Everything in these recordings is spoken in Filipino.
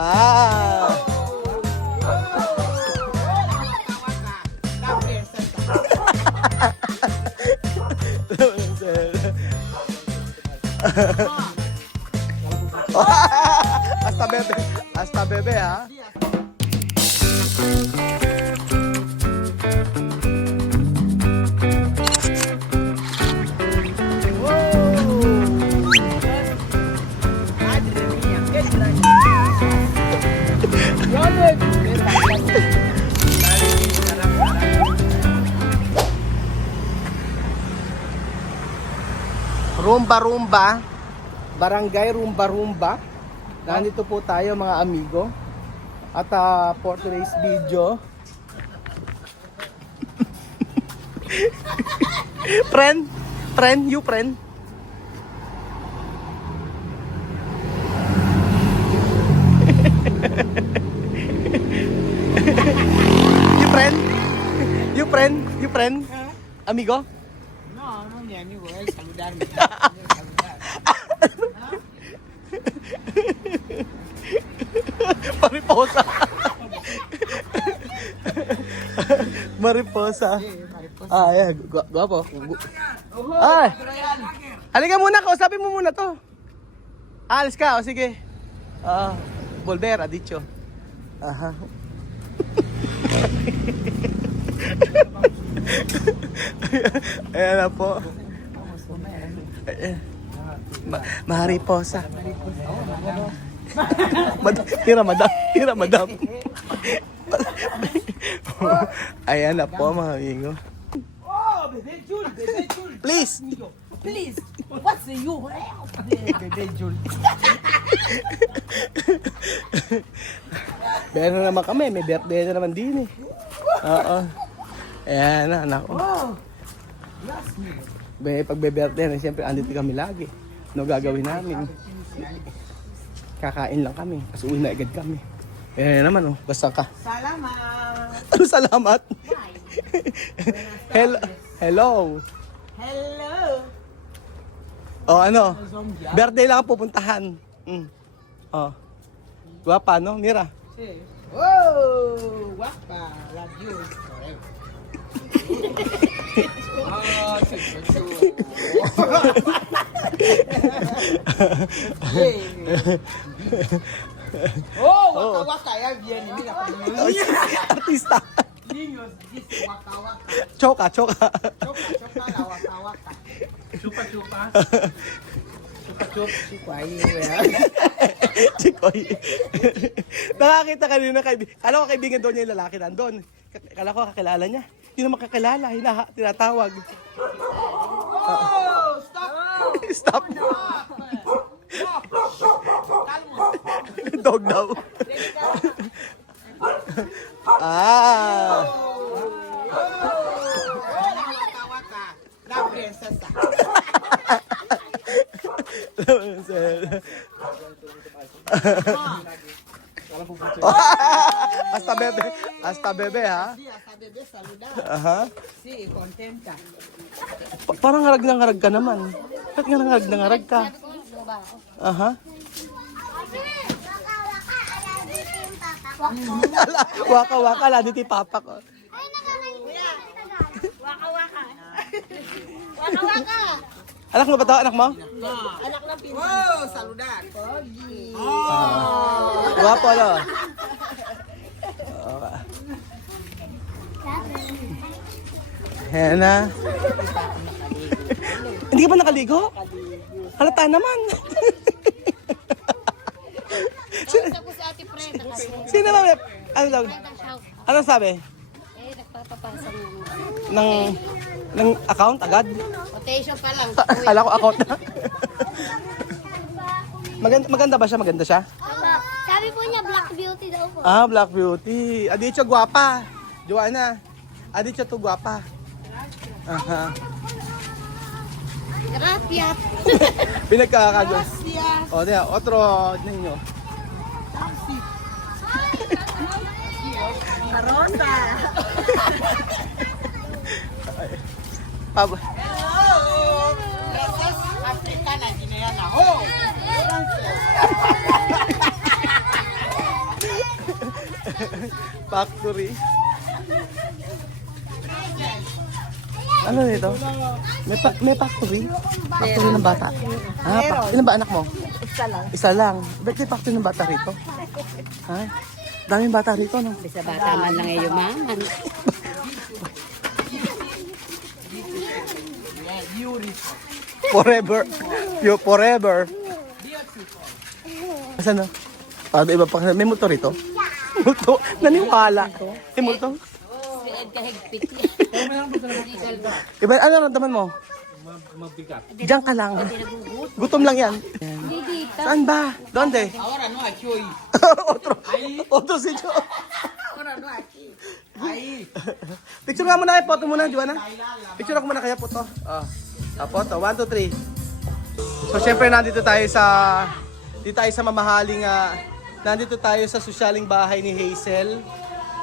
Ah. Hasta bebe ha. Rumba-rumba, barangay rumba-rumba. Nandito po tayo mga amigo. At for today's video, friend, you friend. You friend, amigo. No, no mi amigo, él saludarme. Mariposa. Mariposa. Ah, yeah, guwapo. Ay. Halika muna, kausapin mo muna to. Alis ka, o sige. Volver, ha dicho. Aha. Ayan na po. Mariposa. Tira madam. Ayan na po mga amigo. Oh, bebé Jul. Please. Please, what's the you? Bebé Jul. Meron naman kami, may birthday na naman din eh. Oo. Ayan na, anak ko. Oh, yes, me. Pag birthday na, siyempre andito kami lagi. Ano gagawin namin? Kakain lang kami, kasi uwi na agad kami. Ayan naman oh, basta ka. Salamat. Ano salamat? Hello. Hello. Oh ano? Birthday lang ang pupuntahan. Oh. Guwapa no, Mira? Sí. Oh, guapa, la Dios forever. Oh, oh, waka waka, ya viene, mira cómo Artista. niños dice waka waka. Choka. Choca, la waka waka. Chupa. Chupa ahí, wea. Chikoy. Nakakita kanina kala ko kaibigan doon niya yung lalaki nandun. Kala ko kakilala niya. Hindi naman kakilala, tinatawag. Oh, stop. Stop. Dog daw. Ah. Waka waka, la princesa. Hasta bebe ha. Sí, hasta bebé saludar. Aha. Sí, contenta. Parang ngarag na ngarag ka naman. Bakit nga ngarag na ngarag ka? Aha. Waka la dito papa ko. Waka. Anak mo ba to? Anak mo? Anak ng pinsan. Oh, saludar. Guwapo no. Ayan na. Hindi ka ba nakaligo? Halata naman. Kausap ko si Ate Fred. Sino ba? Ano daw? Ano sabi? Nagpapapasa Ng account agad? Quotation pa lang. Akala ko account na. Maganda ba siya? Maganda siya? Sabi po niya Black Beauty daw po. Ah, Black Beauty. Adicho guwapa. Joanna. Adicho to guwapa. Aha. Gracias. Pinagkakagulo. Gracias. O, diya, otro ninyo. Rosa. Pab Hello. Gracias, africana guineana. Oh. Factory. Ano nito? May factory? Factory ng bata. Ilan ba anak mo? Isa lang. Isa lang. Ba't may factory ng bata rito? Ha? Daming bata rito, no? Sa bata man lang ay yumaman. Forever. You forever. Asan na? Iba pa. May multo rito? Multo? Naniwala. May multo? Kahigpit. Iba, ano naman mo? Mabigat. Diyan ka lang. Gutom lang yan. Saan ba? Donde? Ahora no hay hoy. Otro si Jo. Ahora no aquí. Ahí. Picture nga muna kayo. Photo muna, Joanna. Picture ako muna kaya photo. Photo. 1, 2, 3. So, syempre, nandito tayo sa mamahaling, nandito tayo sa sosyaling bahay ni Hazel.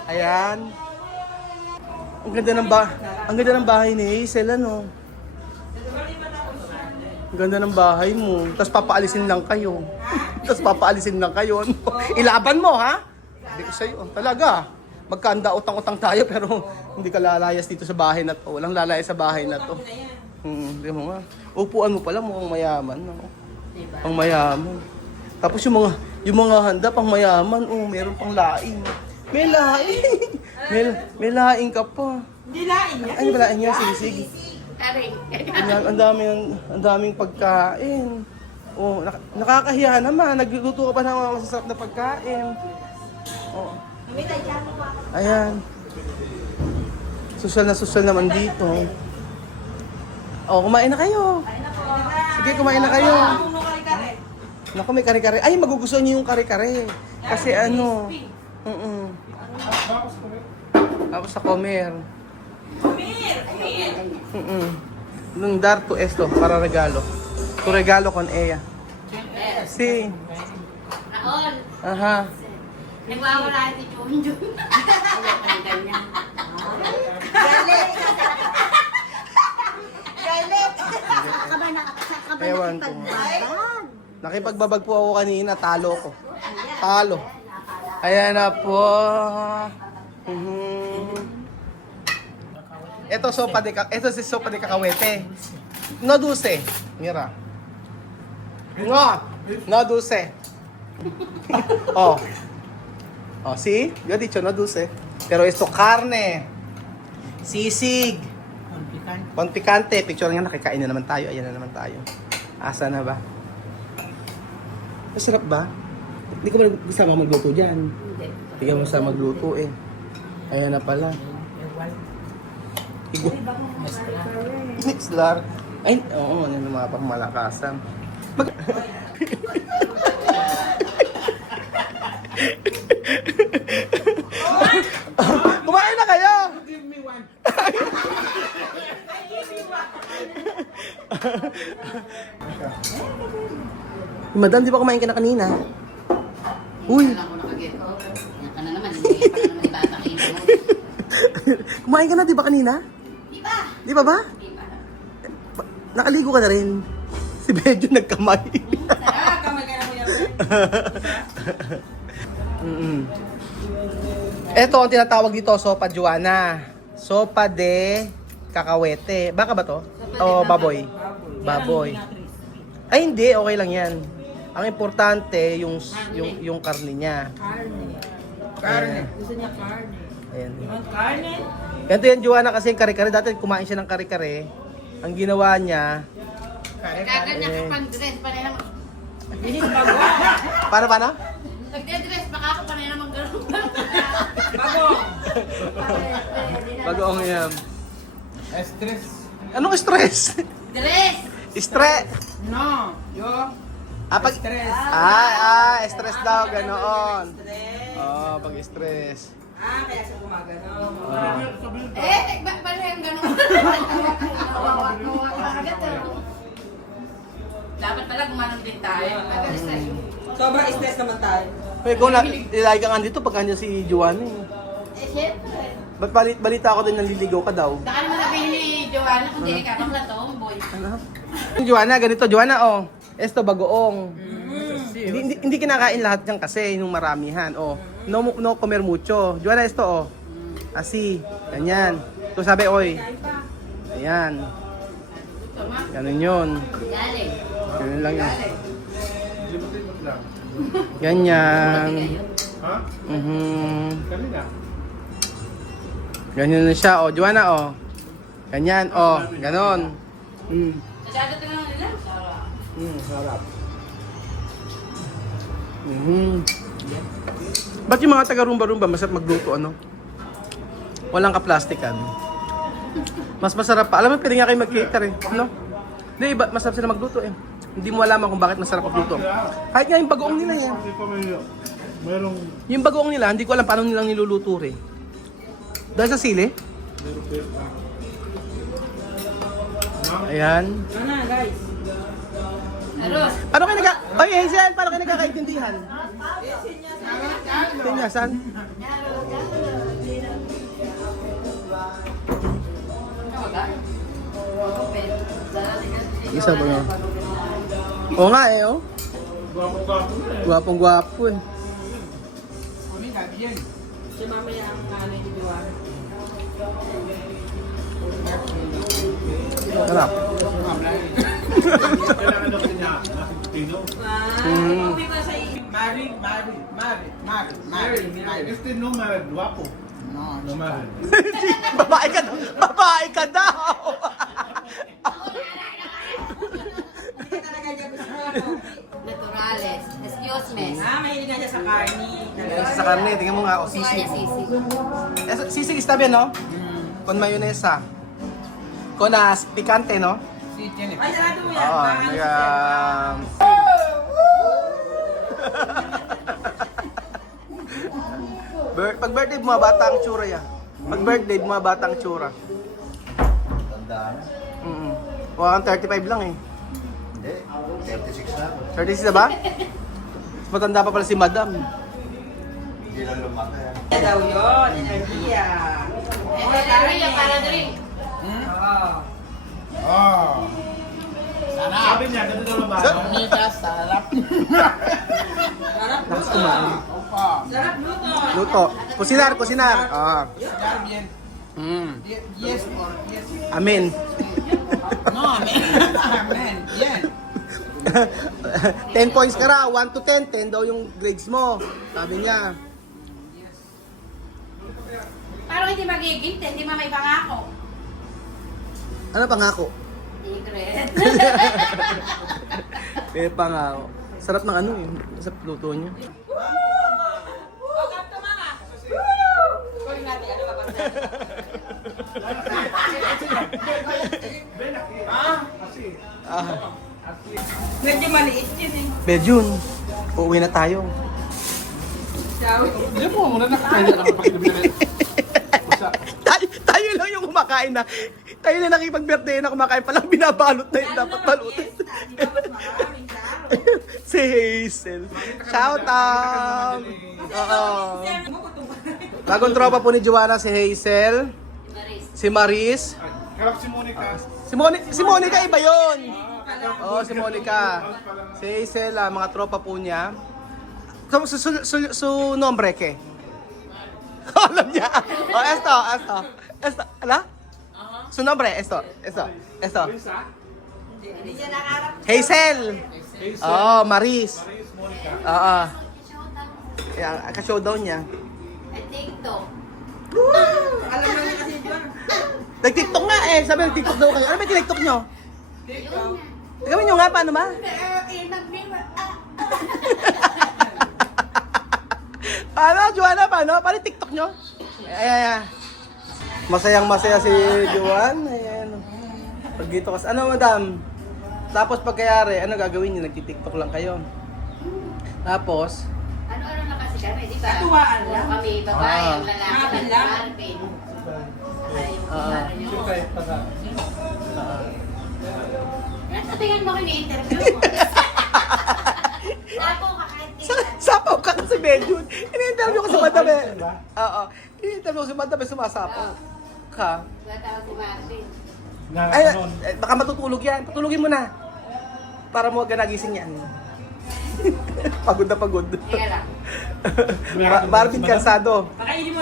Ayan. Ang ganda ng bahay ni Hazel, ano? Ang ganda ng bahay mo. Tapos papaalisin lang kayo. Ilaban mo, ha? Hindi ko sa'yo. Talaga. Magkanda utang-utang tayo pero hindi ka lalayas dito sa bahay na to. Walang lalayas sa bahay na to. Di mo nga. Upuan mo pala mukhang mayaman. No? Pang mayaman. Tapos yung mga handa pang mayaman. Meron pang laing. May laing. may laing ka pa. Hindi lain niya. Ano ba laing niya? Sisig. Ang daming pagkain. Nakakahiya naman. Nagluluto ka pa ng mga masasarap na pagkain. Ayan. Social naman dito. Kumain na kayo. Sige, kumain na kayo. Naku, may kare-kare. Ay, magugustuhan niyo yung kare-kare. Kasi ano. Tapos sa comer. Nung dar to esto para regalo. Tu regalo con ella. Sí. Naon. Aha. Nagwawala si Junjun. Ang ganyan. Ewan ko. Nakipagbabag po ako kanina, talo ko. Talo. Ayan na po. Ito si sopa de cacahuete. No dulce. Mira. No dulce. See? Yo he dicho no dulce. Pero esto carne. Sisig. Con picante. Picture nga, nakikain na naman tayo. Ayan na naman tayo. Asa na ba? Masarap ba? Hindi ko ba gusto magluto dyan? Hindi ka gusto magluto eh. Ayan na pala. Mixlar. Ay, oo, ano yung mga pangmalakasan. Kumain na kayo! Give me one. Madam, di ba kumain ka na kanina? Uy! Yan ka na naman. Hindi pa naman ibatakin mo. Kumain ka na, di ba kanina? Di ba? Di ba ba? Di ba? Nakaligo ka na rin. Si Benjo nagkamay. Kamay ka na mo yan. Ito ang tinatawag dito, sopa Joanna. Sopa de cacahuete. Baka ba to? O baboy? Baboy. Ay hindi, okay lang yan. Ang importante yung karne niya. Carne. Gusto niya carne. Ayan. Carne? Ganito yan, Joanna, kasi yung kare-kare. Dati kumain siya ng kare-kare. Ang ginawa niya, Kaganyan ka pang dress pa rin naman. Hindi ko bago. paano? Nagde-dress pa ka pa rin naman gano'n. Bago. Bagoong yan. Stress. Anong stress? Dress! Stress. No. Yo. Pag Stress. stress daw, ganoon. Pag stress. Kaya siya gumagano. Paano yung gano'n? Dapat pala gumanong din tayo. Pag-stress. Sobrang stress naman tayo. May kung nilagay ka nga dito pag andyan si Joanna eh. Siyempre. Ba't balita ako din naliligaw ka daw? Baka naman sabihin ni Joanna kung hindi ka bakla to, boy. Ano? Joanna, ganito. Joanna, Esto, bagoong. Hindi kinakain lahat yan kasi, yung maramihan. no comer mucho. Joanna, esto, oh. Así. Ganyan. Ito sabi, oy. Ayan. Ganun yun. Galing. Ganun lang yun. Ganyan. Ha? Kanina. Ganyan na siya, oh. Joanna, oh. Ganyan, oh. Ganon. Masyado ito lang nila. Harap. Ba't yung mga taga-rumba-rumba masarap magluto, ano? Walang ka-plastikan. Mas masarap pa. Alam mo, pwede nga kayo mag-cater eh. Ano? Hindi, iba, masarap sila magluto eh. Hindi mo alam kung bakit masarap magluto. Kahit nga yung bagoong nila eh. Kasi pa mayroong Yung bagoong nila, hindi ko alam paano nilang niluluto eh. Dahil sa sili. Ayan. Ano na, guys? Aros. Paano kayo Oy, Hazel, paano kayo nagkakaintindihan? Tinyasan? Isa ba yun? Oo nga eh, oh. gwapo-gwapo na eh. Gwapong-gwapo eh. Kami gabi yan. Si mamaya ang nanay ni Juan. Sarap. Kailangan daw niya. Tino. Mari. Este no married, guwapo. No, No married. Babae ka daw! Babae ka daw! Naturales. Excuse me. Mahilig nga siya sa karni. Sa karne, tingnan mo nga, oh, Kaya sisig. sisig. Sisig está bien, no? Con mayonesa. Con picante, no? Si Jennifer. Ay, sarado mo yan. Oo, may pag birthday, bumabata ang tsura ya. Pag birthday, bumabata ang tsura. Tandaan. Huwag kang 35 lang eh. Hindi, 36 na ako. 36 na ba? Mas matanda pa pala si Madam. Hindi lang lumaki. Kaya daw yun, enerhiya. Enerhiya para drink. Ah. Sabi niya, ganito daw ba? Sarap. Lakas kumain. Sarap luto. Luto. Kusinar. Ah. Sarap yan. Yes or yes. Amen. No, amen. Amen. Yan. 10 points ka raw. 1 to 10. 10 daw yung grades mo. Sabi niya. Parang hindi magiging, hindi may pangako. Ano pangako? Secret. Pangako. Sarap ng ano eh. Sa luto niya. Welcome to mama. Kunin natin, ano ba ba? Medyo maliit yun eh. Bejun. Uuwi na tayo. Hindi po, muna nakakain na nakapagdabi na. Tayo lang yung kumakain na. Tayo na nakipag-birthday na kumakain palang binabalot na yung dapat balutin. Si Hazel. Shout out! Oo. Bagong tropa po ni Joanna si Hazel. Si Maris. Kalap si Monica. Si Monica iba yun. Oo, si Monica. Si Hazel, mga tropa po niya. Su nombre ke? Alam niya. Oh, esto. Ala? Su nombre, esto. Hazel. Oh, Maris. Oo. Yan, ka-showdown niya. At TikTok. Alam mo na kasi yun. Nag-TikTok nga eh. Sabi nag-TikTok daw kayo. Ano ba yung TikTok nyo? Gawin nyo nga, paano ba? Paano, Joanna? Paano yung TikTok nyo? Ayan. Masayang-masaya si Joanna. Ayan. Pag dito kasi, ano madam? Tapos pagkayari, ano gagawin nyo? Nagti-TikTok lang kayo. Tapos, Ano na kasi kami, di ba? Katuwaan lang. Kami, babae, ang lalaki, Hanapin ang lang. Marvin. Ay, yung kumara nyo. Tingnan mo kami interview mo. Ako kakain sapaw ka kasi Bejun. Ini-interview ko si madam eh. Oo. Ini-interview ko si madam eh, sumasapaw. Ka. Tawag si Marvin. Ay, baka matutulog yan. Patulogin mo na. Para mo agad nagising yan. Pagod na pagod. Teka lang. Marvin Cansado. Pakainin mo